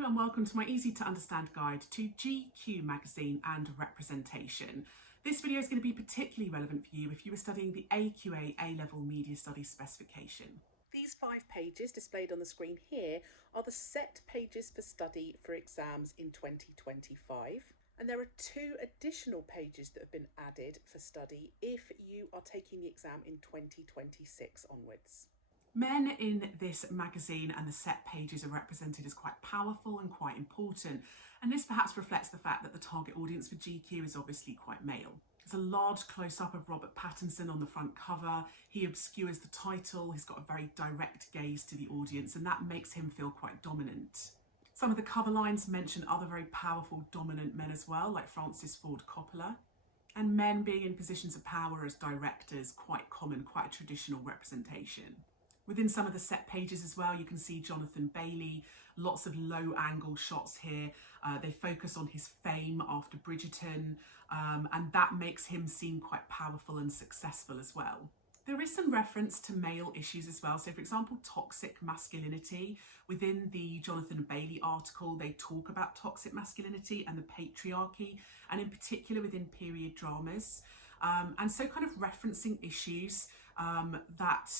Hello and welcome to my easy to understand guide to GQ magazine and representation. This video is going to be particularly relevant for you if you were studying the AQA A-Level Media Studies specification. These 5 pages displayed on the screen here are the set pages for study for exams in 2025. And there are 2 additional pages that have been added for study if you are taking the exam in 2026 onwards. Men in this magazine and the set pages are represented as quite powerful and quite important, and this perhaps reflects the fact that the target audience for GQ is obviously quite male. There's a large close-up of Robert Pattinson on the front cover. He obscures the title, he's got a very direct gaze to the audience, and that makes him feel quite dominant. Some of the cover lines mention other very powerful dominant men as well, like Francis Ford Coppola. And men being in positions of power as directors, quite common, quite a traditional representation. Within some of the set pages as well, you can see Jonathan Bailey, lots of low angle shots here. They focus on his fame after Bridgerton, and that makes him seem quite powerful and successful as well. There is some reference to male issues as well. So for example, toxic masculinity. Within the Jonathan Bailey article, they talk about toxic masculinity and the patriarchy, and in particular within period dramas. And so kind of referencing issues that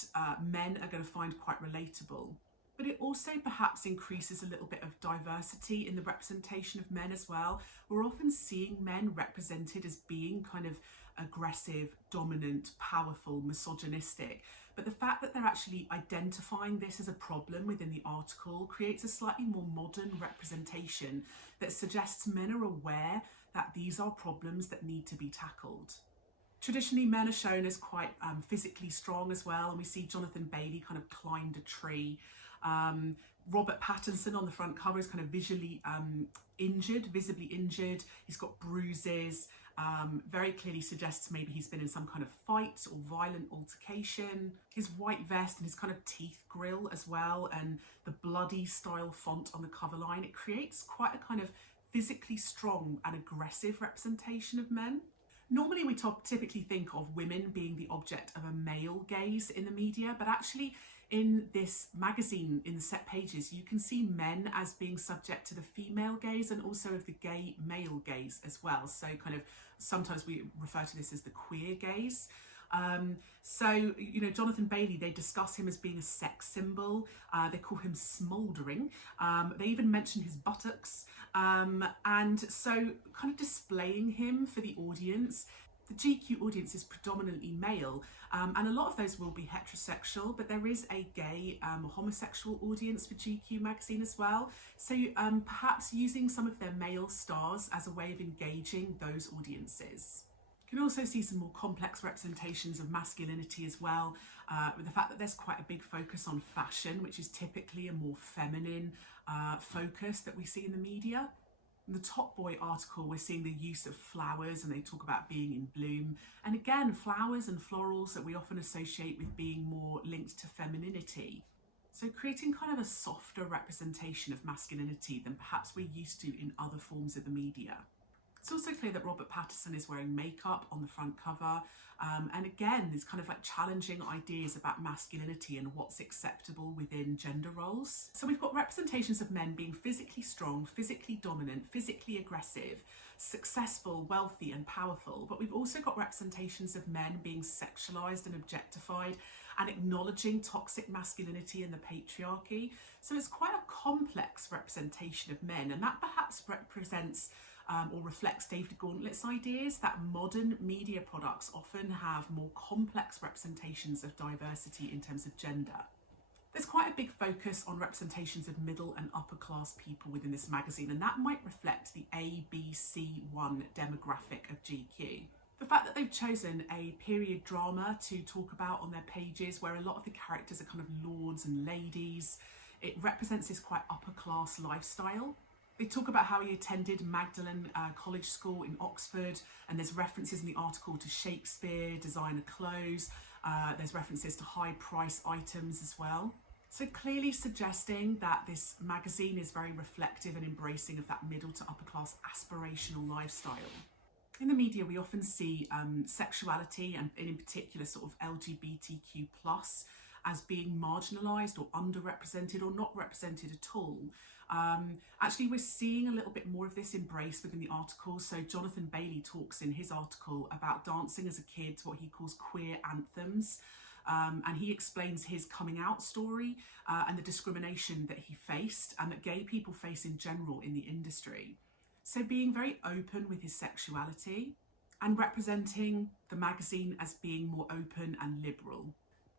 men are going to find quite relatable. But it also perhaps increases a little bit of diversity in the representation of men as well. We're often seeing men represented as being kind of aggressive, dominant, powerful, misogynistic. But the fact that they're actually identifying this as a problem within the article creates a slightly more modern representation that suggests men are aware that these are problems that need to be tackled. Traditionally, men are shown as quite physically strong as well, and we see Jonathan Bailey kind of climbed a tree. Robert Pattinson on the front cover is kind of visibly injured. He's got bruises, very clearly suggests maybe he's been in some kind of fight or violent altercation. His white vest and his kind of teeth grill as well, and the bloody style font on the cover line, it creates quite a kind of physically strong and aggressive representation of men. Normally we typically think of women being the object of a male gaze in the media, but actually in this magazine, in the set pages, you can see men as being subject to the female gaze and also of the gay male gaze as well. So kind of sometimes we refer to this as the queer gaze. Jonathan Bailey, they discuss him as being a sex symbol. They call him smouldering. They even mention his buttocks. And so kind of displaying him for the audience. The GQ audience is predominantly male, and a lot of those will be heterosexual, but there is a gay homosexual audience for GQ magazine as well. So perhaps using some of their male stars as a way of engaging those audiences. You can also see some more complex representations of masculinity as well, with the fact that there's quite a big focus on fashion, which is typically a more feminine focus that we see in the media. In the Top Boy article, we're seeing the use of flowers, and they talk about being in bloom. And again, flowers and florals that we often associate with being more linked to femininity. So creating kind of a softer representation of masculinity than perhaps we're used to in other forms of the media. It's also clear that Robert Pattinson is wearing makeup on the front cover. And again, there's kind of like challenging ideas about masculinity and what's acceptable within gender roles. So we've got representations of men being physically strong, physically dominant, physically aggressive, successful, wealthy and powerful. But we've also got representations of men being sexualized and objectified and acknowledging toxic masculinity and the patriarchy. So it's quite a complex representation of men, and that perhaps represents or reflects David Gauntlet's ideas that modern media products often have more complex representations of diversity in terms of gender. There's quite a big focus on representations of middle and upper class people within this magazine, and that might reflect the ABC1 demographic of GQ. The fact that they've chosen a period drama to talk about on their pages, where a lot of the characters are kind of lords and ladies, it represents this quite upper class lifestyle. They talk about how he attended Magdalen College School in Oxford, and there's references in the article to Shakespeare, designer clothes, there's references to high price items as well. So clearly suggesting that this magazine is very reflective and embracing of that middle to upper class aspirational lifestyle. In the media, we often see sexuality and in particular sort of LGBTQ+ as being marginalised or underrepresented or not represented at all. Actually, we're seeing a little bit more of this embrace within the article. So Jonathan Bailey talks in his article about dancing as a kid to what he calls queer anthems. And he explains his coming out story and the discrimination that he faced and that gay people face in general in the industry. So being very open with his sexuality and representing the magazine as being more open and liberal.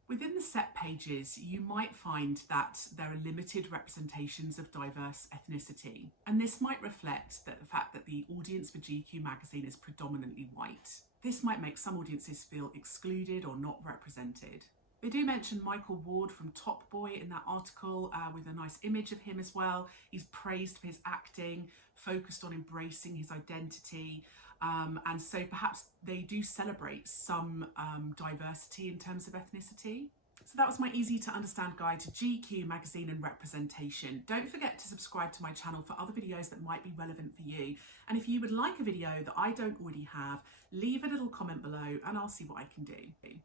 Within the set pages, you might find that there are limited representations of diverse ethnicity, and this might reflect the fact that the audience for GQ magazine is predominantly white. This might make some audiences feel excluded or not represented. They do mention Michael Ward from Top Boy in that article with a nice image of him as well. He's praised for his acting, focused on embracing his identity, and so perhaps they do celebrate some diversity in terms of ethnicity. So that was my easy to understand guide to GQ magazine and representation. Don't forget to subscribe to my channel for other videos that might be relevant for you. And if you would like a video that I don't already have, leave a little comment below and I'll see what I can do.